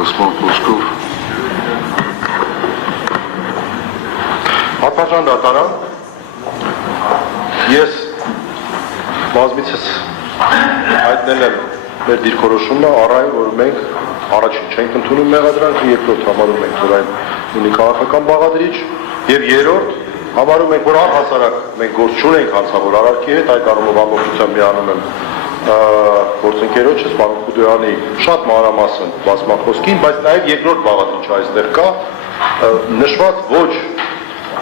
Բասման խոսքով Հատվաժան դատարան ես բազմիցս հայտնել եմ մեր դիրքորոշումն առայլ, որ մենք առաջին չենք ընդունում մեղադրանքը, երկրորդ համարում ենք, որ այն ունի քաղաքական բաղադրիչ, եւ երրորդ համարում ենք, որ առհասարակ մենք գործ չունենք հանցավոր արարքի հետ, այդ առումով ամբողջությամբ միանում եմ գործընկերոջս պարոն Խուդոյանի շատ մանրամասն բազմախոսքին, բայց նաև երկրորդ բաղադրիչը այստեղ կա, նշված ոչ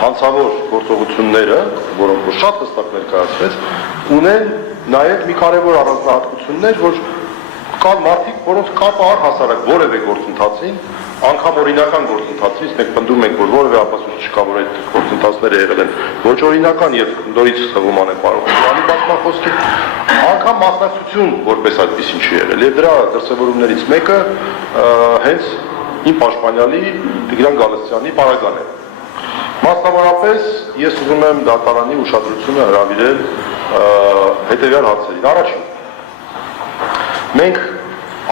հանցավոր գործողությունները, որոնք որ շատ հստակ ներկայացվեց, ունեն նաև մի կարևոր առանձնահատկություններ, որ կան մարդիկ, որոնց կապը առհասարակ որևէ գործընթացին, անգամ օրինական գործընթացից, մենք պնդում ենք, որ որևէ ապացույց չկա, որ այդ գործընթացները եղել են ոչ օրինական եւ նորից խմբման են պարոն Խուդոյանի բազմախոսքին, անգամ մասնակցություն որպես այդպեսին չի եղել։ Եվ դրա դրսևորումներից մեկը հենց իմ պաշտպանյալի Տիգրան Գալստյանի պարագան է։ Մասնավորապես ես ուզում եմ դատարանի ուշադրությունը հրավիրել հետևյալ հարցերին։ Առաջին, մենք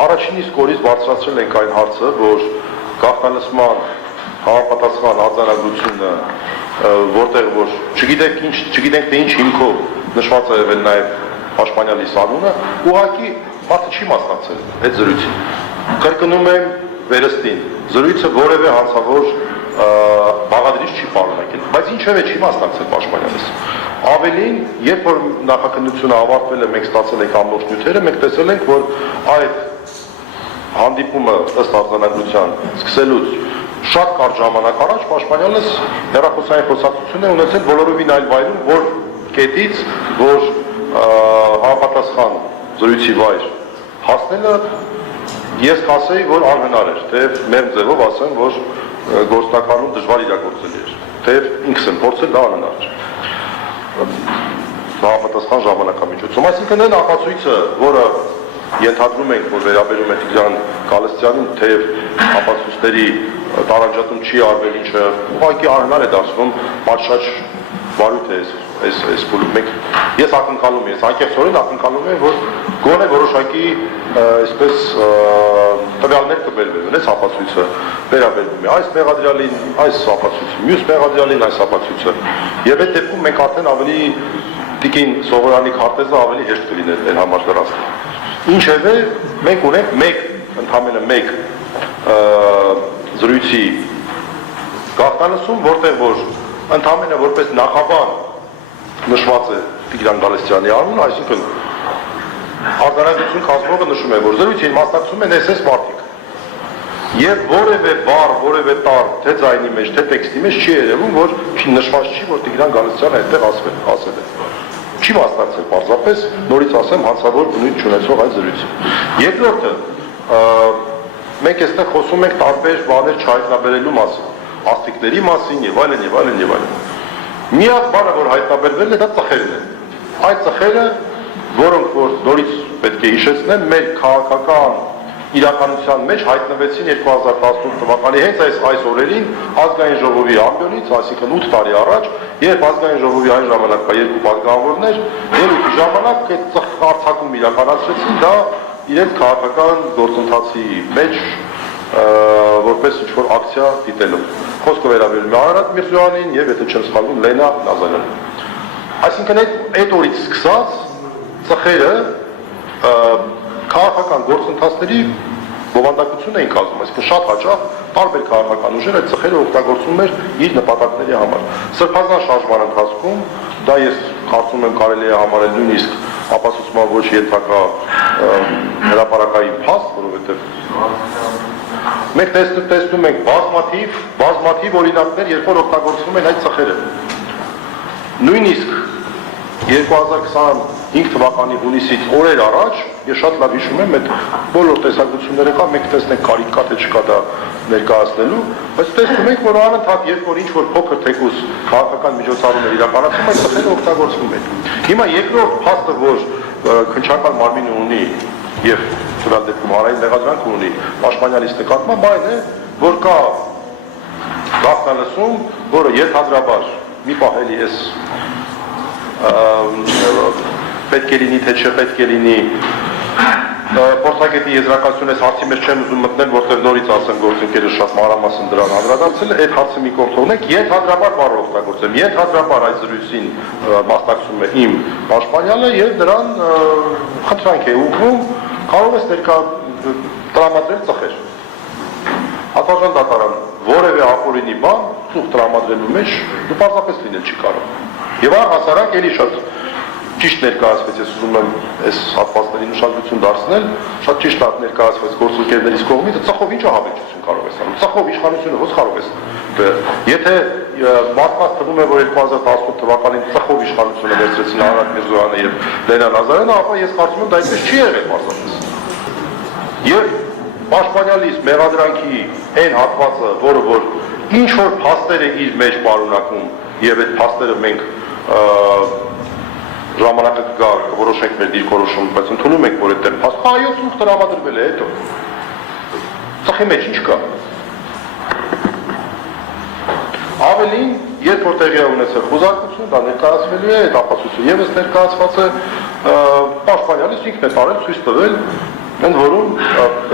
առաջին իսկ օրից բարձրացրել ենք այն հարցը, որ գաղտնալսման համապատասխան արձանագրությունը, որտեղ որ չգիտենք թե ինչ հիմքով նշված է եղել նաև պաշտպանյալի անունը, ուղղակի մարդը չի մասնակցել այդ զրույցին։ Կրկնում եմ վերստին, զրույցը որևէ հանցավոր բաղադրիչ չի պարունակել, բայց ինչևէ չի մասնակցել պաշտպանյալս։ Ավելին, երբ որ նախաքննությունը ավարտվել է, մենք ստացել ենք ամբողջ նյութերը, մենք տեսել ենք, որ այդ հանդիպումը ըստ արձանագրության սկսելուց շատ կարճ ժամանակ առաջ պաշտպանյալս հեռախոսային խոսակցություն է ունեցել բոլորովին այլ վայրում, որ կետից, որ համապատասխան զրույցի վայր հասնելը ես կասեի, որ անհնար էր, թեև մեր ձևով ասեմ, որ գործնականում դժվար իրագործել էր, թեև ինքս եմ փորձել, դա անհնար էր համապատասխան ժամանակամիջոցում։ Այսինքն այն ապացույցը, որը ենթադրում ենք, որ վերաբերում է Տիգրան Գալստյանին, թեև ապացույցների տարանջատում չի արվել, ինչը ուղղակի անհնար է դարձնում, պատշաճ վարույթ է այս փուլում։ Ես ակնկալում եմ, ես անկեղծորեն ակնկալում եմ, որ գոնե որոշակի այսպես տվյալներ կբերվեն, այս ապացույցը վերաբերվում է այս մեղադրյալին, այս ապացույցը, մյուս մեղադրյալին այս ապացույցը։ Եվ այդ դեպքում մենք արդեն ավելի Տիկին Սողոյանի քարտեզը ավելի հեշտ կլիներ մեր համար դրաստել։ Ինչևէ, մենք ունենք ընդամենը մեկ զրույցի գաղտնալսում, որտեղ որ ընդամենը որպես նախաբան նշված է Տիգրան Գալստյանի անունը, այսինքն արձանագրություն կազմողը նշում է, որ զրույցին մասնակցում են SS մարդիկ։ Եվ որևէ բառ, որևէ տառ, թե ձայնի մեջ, թե տեքստի մեջ չի երևում, որ նշված չի, որ Տիգրան Գալստյանը այդտեղ ասել է։ Չի մասնակցել պարզապես, նորից ասեմ, հանցավոր բնույթ չունեցող այդ զրույցը։ Երկրորդը, մենք այստեղ խոսում ենք տարբեր բաներ չհայտնաբերելու մասին, աստղիկների մասին եւ այլն եւ այլն եւ այլն։ Միակ բանը, որ հայտնաբերվել է, դա ծխերն են։ Այդ ծխերը, որոնք որ նորից պետք է հիշեցնեմ, մեր քաղաքական իրականության մեջ հայտնվեցին 2018 թվականի հենց այս օրերին ազգային ժողովի ամբիոնից, այսինքն 8 տարի առաջ, երբ ազգային ժողովի այն ժամանակվա երկու պատգամավորներ ելույթի ժամանակ այդ արձակում իրականացրեցին, դա իրենց քաղաքական գործընթացի մեջ որպես ինչ-որ ակցիա դիտելով։ Խոսքը վերաբերում է Արարատ Միրզոյանին եւ եթե չեմ սխալվում Լենա Նազարյանին։ Այսինքն այդ օրից սկսած ծխերը քաղաքական գործընթացների բովանդակություն էին կազմում, այսինքն շատ հաճախ տարբեր քաղաքական ուժեր այդ ծխերը օգտագործում էր իր նպատակների համար։ Սրբազան շարժման ընթացքում դա ես կարծում եմ կարելի է համարել նույնիսկ ապացուցման ոչ ենթակա հրապարակային փաստ, որովհետև մենք տեսնում ենք բազմաթիվ օրինակներ, երբ որ օգտագործվում են այդ ծխերը։ Նույնիսկ 2025 թվականի հունիսից օրեր առաջ, ես շատ լավ հիշում եմ, այդ բոլոր տեսակությունները կա, մենք տեսնենք կարիք կա թե չկա դա ներկայացնելու, բայց տեսնում ենք, որ անընդհատ երբ որ ինչ-որ փոքր թեկուզ քաղաքական միջոցառումներ իրականացվում, այդ ծխերը օգտագործվում են։ Հիմա երկրորդ փաստը, որ քննչական մարմինը ունի եւ տվյալ դեպքում հանրային մեղադրանք ունի պաշտպանյալից նկատմամբ, այն է, որ կա գաղտնալսում, որը ենթադրաբար մի պահ էլի էս պետք է լինի, թե չպետք է լինի, փորձագետի եզրակացությունը այս հարցի մեջ չեմ ուզում մտնել, որտեղ նորից ասեմ գործընկերը շատ մանրամասն դրան անդրադարձել է, այդ հարցը մի կողմ թողնենք, ենթադրաբար բառը օգտագործեմ, ենթադրաբար այս զրույցին մասնակցում է իմ պաշտպանյալը եւ դրան խնդրանք է ուղղում, կարող ես ներկա տրամադրել ծխեր։ Հատվածան դատարան որևէ ապօրինի բան ծուղ տրամադրելու մեջ դու պարզապես լինել չի կարող։ Եվ առհասարակ էլի շատ ճիշտ ներկայացվեց, ես ուզում եմ այս հատվածներին ուշադրություն դարձնել, շատ ճիշտ ներկայացվեց գործընկերներից կողմից, ծխով ինչ ահաբեկչություն կարող ես անում, ծխով իշխանությունը ո՞ց կարող ես։ Եթե մարդկանց թվում է, որ 2018 թվականին ծխով իշխանությունը վերցրեցին Արարատ Միրզոյանը եւ Լենա Նազարյանը, ապա ես կարծում եմ դա այդպես չի եղել պարզապես։ Եվ պաշտպանյալից մեղադրանքի այն հատվածը, որը որ ինչ որ փաստեր է իր մեջ պարունակում եւ այդ փաստերը մենք ժամանակը կգա կորոշենք մեր դիրքորոշումը, բայց ընդունում ենք, որ այդտեղ փաստ, այո, ծուղ տրամադրվել է, հետո ծխի մեջ ինչ կա։ Ավելին, երբ որ տեղի է ունեցել խոզարկություն, դա ներկայացվելու է, այդ ապացույցը եւս ներկայացված է, պաշտպանյալից ինքն է տարել ցույց տվել, ընդ որում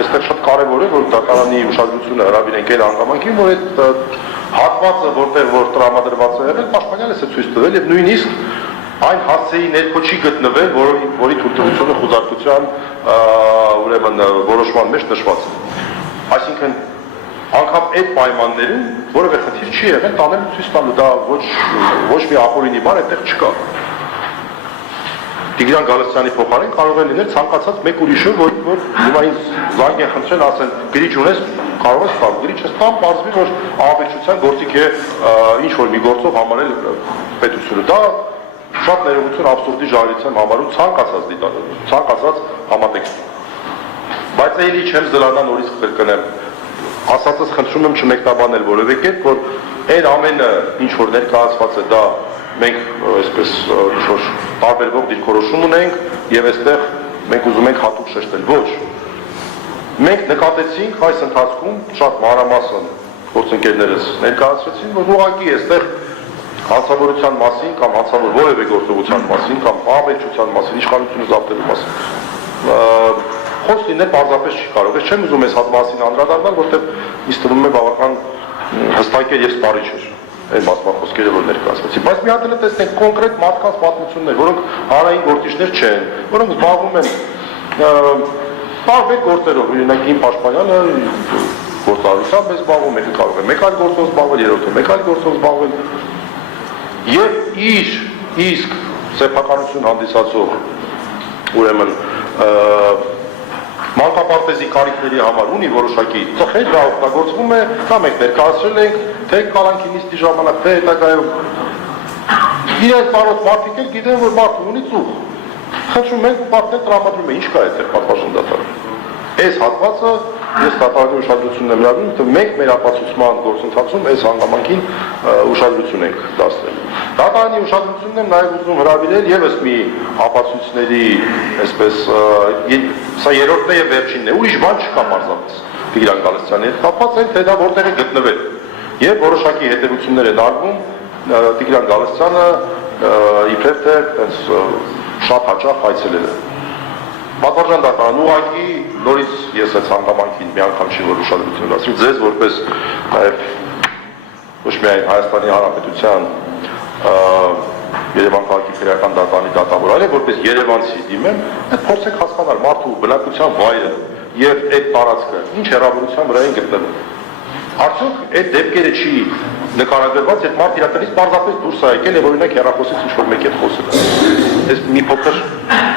այստեղ շատ կարևոր է, որ դատարանի ուշադրությունը հրավիրենք այն հանգամանքին, որ այդ հատվածը, որտեղ որ տրամադրված է եղել, պաշտպանյալը է ցույց տվել եւ նույնիսկ այն հասցեի ներքո չի գտնվել, որի թույլտվությունը խոզարկության ուրեմն որոշման մեջ նշված է։ Այսինքն անգամ այդ պայմաններում որևէ խնդիր չի եղել տանել ցույց տալու, դա ոչ մի ապօրինի բան այդտեղ չկա։ Տիգրան Գալստյանի փոխարեն կարող է լինել ցանկացած մեկ ուրիշը, որ հիմա ինձ զանգ են խնդրել, ասեն գրիչ ունես, կարող ես տալ, գրիչը տամ, պարզվի, որ ահաբեկչության գործիք է ինչ որ մի գործով համարել պետությունը։ Դա շատ ներողություն աբսուրդի ժառանգության եմ համարում ցանկացած համատեքստ։ Բայց էլի չեմ զլանա նորից կրկնեմ։ Ասածս խնդրում եմ չմեկնաբանել որևէ կերպ, որ այն ամենը ինչ որ ներկայացված է, դա մենք այսպես ինչ որ տարբերվող դիրքորոշում ունենք եւ այստեղ մենք ուզում ենք հատուկ շեշտել։ Ոչ։ Մենք նկատեցինք այս ընթացքում շատ մանրամասն գործընկերներս ներկայացրեցին, որ ուղղակի այստեղ հանցավորության մասին կամ հանցավոր որևէ գործողության մասին կամ ահաբեկչության մասին, իշխանությունը զավթելու մասին խոսք լինել պարզապես չի կարող։ Ես չեմ ուզում այս հատվածին անդրադառնալ, որտեղ ինձ թվում է բավական հստակ էր եւ սպառիչ էր այն մասնախոսքերը, որ ներկայացվեցին։ Բայց մի հատ էլ տեսնենք կոնկրետ մարդկանց պատմություններ, որոնք հանրային գործիչներ չեն, որոնք զբաղվում են տարբեր գործերով, օրինակ իմ պաշտպանյալը գործառույթով է զբաղվում, մեկը կարող է մեկ այլ գործով զբաղվել, երրորդը մեկ այլ գործով զբաղվել։ Եվ իսկ սեփականություն հանդիսացող ուրեմն մանկապարտեզի կարիքների համար ունի որոշակի ծխեր, դա օգտագործվում է, դա մենք ներկայացրել ենք, թե կալանքի նիստի ժամանակ, թե հետագայում իրենց բարոց մարդիկ էլ գիտեն, որ մարդը ունի ծուղ։ Խնդրում ենք մարդներ տրամադրում է, ինչ կա այդտեղ պատվաշն դատարան։ Այս հատվածը ես դատարանի ուշադրությունն եմ հրավիրում, թե մենք մեր ապացուցման գործընթացում այս հանգամանքին ուշադրություն ենք դարձրել։ Դատարանի ուշադրությունն եմ նաև ուզում հրավիրել եւս մի ապացույցների, այսպես սա երրորդն է եւ վերջինն է, ուրիշ բան չկա պարզապես Տիգրան Գալստյանի հետ կապված, այն թե դա որտեղ է գտնվել։ Եվ որոշակի հետևություններ են արվում, Տիգրան Գալստյանը իբրև թե այնպես շատ հաճախ այցելել է։ Պատվարժան դատարան ուղղակի նորից ես այս հանգամանքին մի անգամ չի որ ուշադրություն դարձրի, ձեզ որպես նաև ոչ միայն Հայաստանի Հանրապետության Երևան քաղաքի քրեական դատարանի դատավոր, այլև որպես երևանցի դիմեմ, այդ փորձեք հասկանալ մարդու բնակության վայրը եւ այդ տարածքը ինչ հեռավորության վրա են գտնվում։ Արդյոք այդ դեպքերը չի նկարագրված, այդ մարդ իրականից պարզապես դուրս է եկել եւ օրինակ հեռախոսից ինչ-որ մեկի հետ խոսել է։ Այս մի փոքր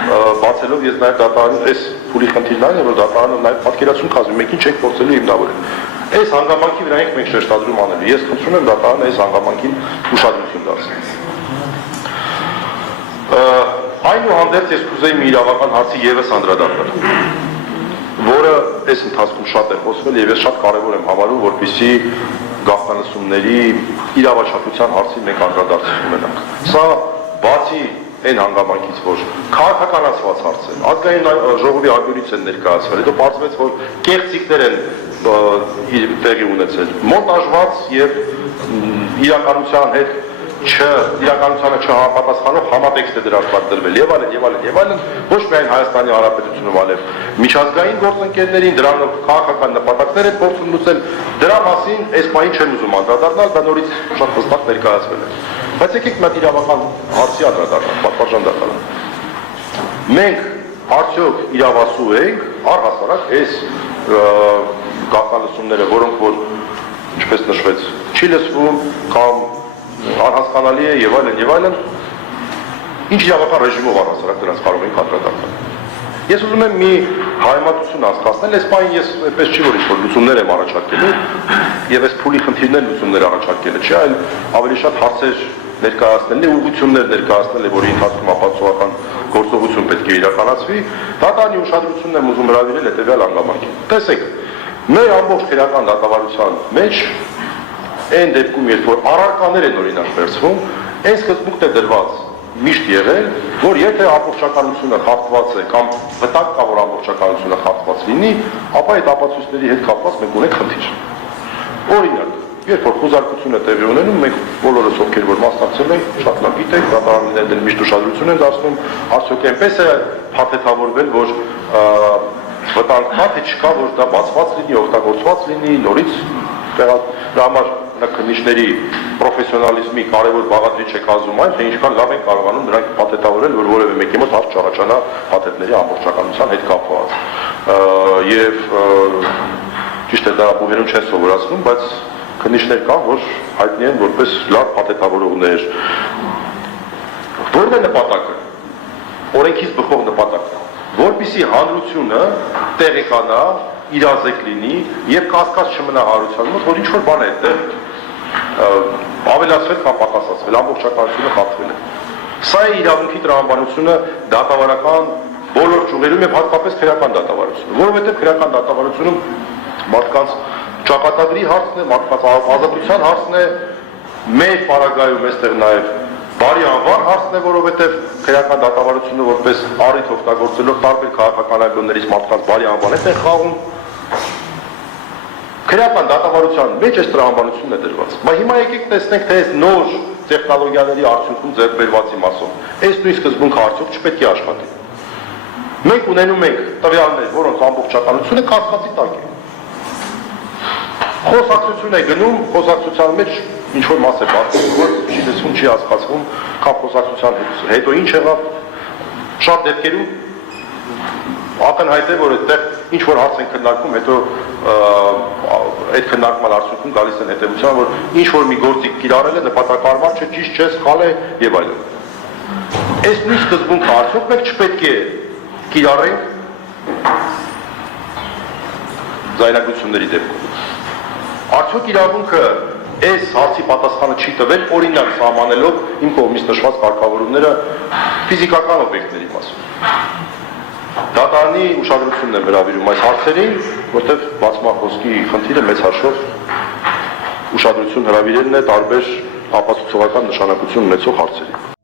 բացելով ես նաեւ դատարանի այս փուլի խնդիրն այն է, որ դատարանը նաեւ պատկերացում կազմի, մենք ինչ ենք փորձելու հիմնավորել։ Այս հանգամանքի վրա ենք մենք շեշտադրում անելու։ Ես խնդրում եմ դատարանը այս հանգամանքին ուշադրություն դարձնել։ Այնուհանդերձ ես կուզեի մի իրավական հարցի եւս անդրադառնալ, որը այս ընթացքում շատ է խոսվել եւ ես շատ կարեւոր եմ համարում, որպեսզի գաղտնալսումների իրավաչափության հարցին մենք անդրադարձություն ունենանք։ Սա բացի այն հանգամանքից, որ քաղաքականացված հարց է, ազգային ժողովի արգելից են ներկայացվել, հետո պարզվեց, որ կեղծիքներ են տեղի ունեցել, մոնտաժված եւ իրականության հետ իրականությանը չհամապատասխանող համատեքստ է դրա պատդրվել եւ այլն, ոչ միայն Հայաստանի Հանրապետությունում, այլև միջազգային գործընկերներին դրանով քաղաքական նպատակներ են փորձում լուծել, դրա մասին այս պահին չեն ուզում անդրադառնալ, դա նորից շատ հստակ ներկայացվել է։ Բայց եկեք մի հատ իրավական հարցի անդրադառնանք, պատվարժան դատարան։ Մենք արդյոք իրավասու ենք, առհասարակ այս գաղտնալսումները, որոնք որ ինչպես նշվեց, չի լսվում կամ անհասկանալի է եւ այլն, ինչ իրավական ռեժիմով առհասարակ դրանց կարող ենք անդրադառնալ։ Ես ուզում եմ մի հայմատություն անցկացնել, այս պահին ես այդպես չի որ ինչ-որ լուծումներ եմ առաջարկելու եւ այս փուլի խնդիրներ լուծումներ առաջարկելը չի, այլ ավելի շատ հարցեր ներկայացնելն է, ուղղություններ ներկայացնել է, որի ընթացքում ապացուցողական գործողություն պետք է իրականացվի, դատարանի ուշադրությունն եմ ուզում հրավիրել հետեւյալ հանգամանքին։ Տեսեք, մեր ամբողջ քրեական դատավարության մեջ այն դեպքում, երբ որ առարկաներ են օրինակ վերցվում, այն սկզբունքն է դրված միշտ եղել, որ եթե ամբողջականությունը խախտված է կամ վտանգ կա, որ ամբողջականությունը խախտված լինի, ապա այդ ապացույցների հետ կապված մենք ունենք խնդիր։ Օրինակ, երբ որ խոզարկությունը տեղի ունենում, մենք բոլորս ովքեր որ մասնակցել ենք, շատ լավ գիտենք, դատարաններն միշտ ուշադրություն են դարձնում, արդյոք այնպես է փաթեթավորվել, որ վտանգ կա, թե չկա, որ դա բացված լինի, օգտագործված լինի, նորից դրա համար քննիչների պրոֆեսիոնալիզմի կարևոր բաղադրիչ է կազմում այն, թե ինչքան լավ են կարողանում նրանք փաթեթավորել, որ որևէ մեկի մոտ հարց չառաջանա փաթեթների ամբողջականության հետ կապված։ Եվ ճիշտ է, դա բուհերում չեն սովորացնում, բայց քննիչներ կան, որ հայտնի են որպես լավ փաթեթավորողներ։ Որն է նպատակը։ Օրենքից բխող նպատակը, որպեսզի հանրությունը տեղեկանա, իրազեկ լինի եւ կասկած չմնա հանրության մոտ, որ ինչ-որ բան է այդտեղ ավելացվել կամ պակասացվել, ամբողջականությունը խախտվել է։ Սա է իրավունքի տրամաբանությունը դատավարական բոլոր ճյուղերում եւ հատկապես քրեական դատավարությունում, որովհետեւ քրեական դատավարությունում մարդկանց ճակատագրի հարցն է, մարդկանց ազատության հարցն է, մեր պարագայում այստեղ նաեւ բարի անվան հարցն է, որովհետեւ քրեական դատավարությունը որպես առիթ օգտագործելով տարբեր քաղաքական այգոներից մարդկանց բարի անվան է խաղում։ Քրեական դատավարության մեջ այս տրամաբանությունն է դրված։ Բայց հիմա եկեք տեսնենք, թե այս նոր տեխնոլոգիաների արդյունքում ձեռք բերվածի մասով այս նույն սկզբունքը արդյոք չպետք է աշխատի։ Մենք ունենում ենք տվյալներ, որոնց ամբողջականությունը կասկածի տակ է։ Խոսակցություն է գնում, խոսակցության մեջ ինչ-որ մաս է բացվում, չի լսվում, չի հասկացվում, կամ խոսակցության հետո ինչ եղավ։ Շատ դեպքերում ակնհայտ է, որ այդտեղ ինչ-որ հարց են քննարկում, հետո այդ քննարկման արդյունքում գալիս են հետևության, որ ինչ-որ մի գործիք կիրառել է, նպատակարար չէ, ճիշտ չէ, սխալ է եւ այլն։ Այս նույն սկզբունքը արդյոք մենք չպետք է կիրառենք ձայնագրությունների դեպքում։ Արդյոք իրավունքը այս հարցի պատասխանը չի տվել, օրինակ սահմանելով իմ կողմից նշված կարգավորումները ֆիզիկական օբյեկտների մասով։ Դատարանի ուշադրությունն է հրավիրում այս հարցերին, որտեղ բացման խոսքի խնդիրը մեծ հաշվով ուշադրություն հրավիրելն է տարբեր ապացուցողական նշանակություն ունեցող հարցերի։